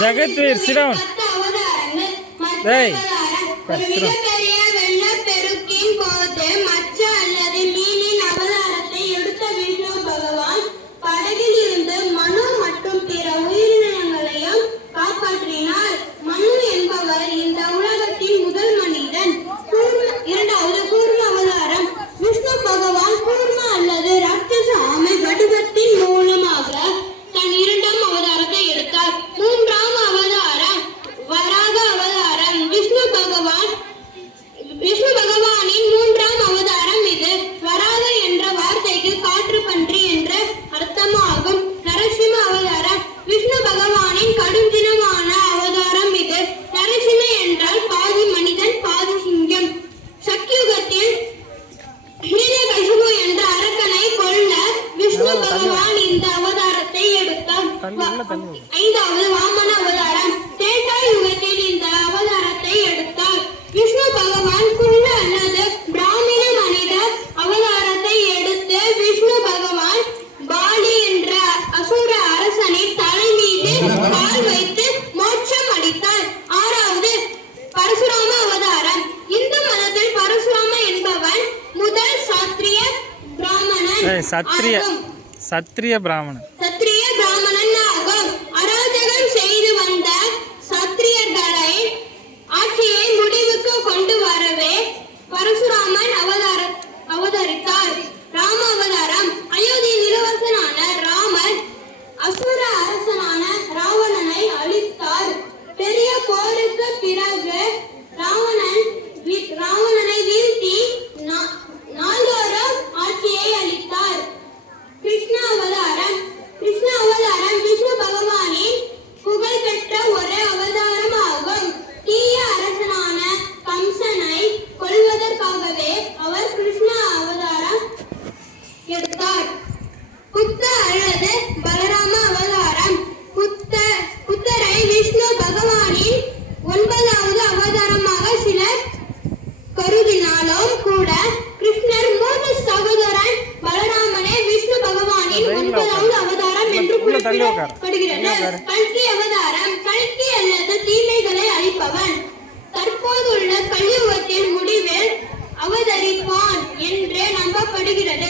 Jagatveer, sit down. Hey. ஐந்தாவது வாமன அவதாரம். திரேதா யுகத்தில் இந்த அவதாரத்தை எடுத்தார். விஷ்ணு பகவான் குள்ள அல்லது பிராமண மனித அவதாரத்தை எடுத்து விஷ்ணு பகவான் பாலி என்ற அசுர அரசனை தலை மீது கால் வைத்து மோட்சம் அளித்தார். ஆறாவது பரசுராம அவதாரம். இந்து மதத்தில் பரசுராம என்பவன் முதல் சத்திரிய பிராமணன். சத்திரிய பிராமணன் ஆகும். அராஜகம் செய்து வந்த சத்திரியர்களை ஆட்சியை முடிவுக்கு கொண்டு வரவே பரசுராமன் அவதரித்தார். ராம அவதாரம். அயோத்தியின் இளவரசனான ராமர் அசுர அரசனான ராவணனை அழித்தார். பெரிய போருக்கு பிறகு ராவணனை வீழ்த்தி நாள்தோறும் ஆட்சியை அளித்தார். கிருஷ்ண அவதாரம். விஷ்ணு பகவானின் புகழ்பெற்ற ஒரு அவதாரம் ஆகும். தீய அரசனான கம்சனை கொல்வதற்காகவே அவர் கிருஷ்ண அவதாரம் எடுத்தார். புத்த அல்லது பலராம அவதாரம். புத்தரை விஷ்ணு பகவானின் 9வது அவதாரமாக சிலர் கருதினாலும் கூட கிருஷ்ணர் 3 சகோதரன் பலராமனே விஷ்ணு பகவானின் 9வது அவதாரம் என்று குறிப்பிடப்படுகிறது. கல்கி அவதாரம். கல்கி அல்லது தீமைகளை அழிப்பவன். தற்போதுள்ள கலியுகத்தின் முடிவில் அவதரிப்பான் என்று நம்பப்படுகிறது.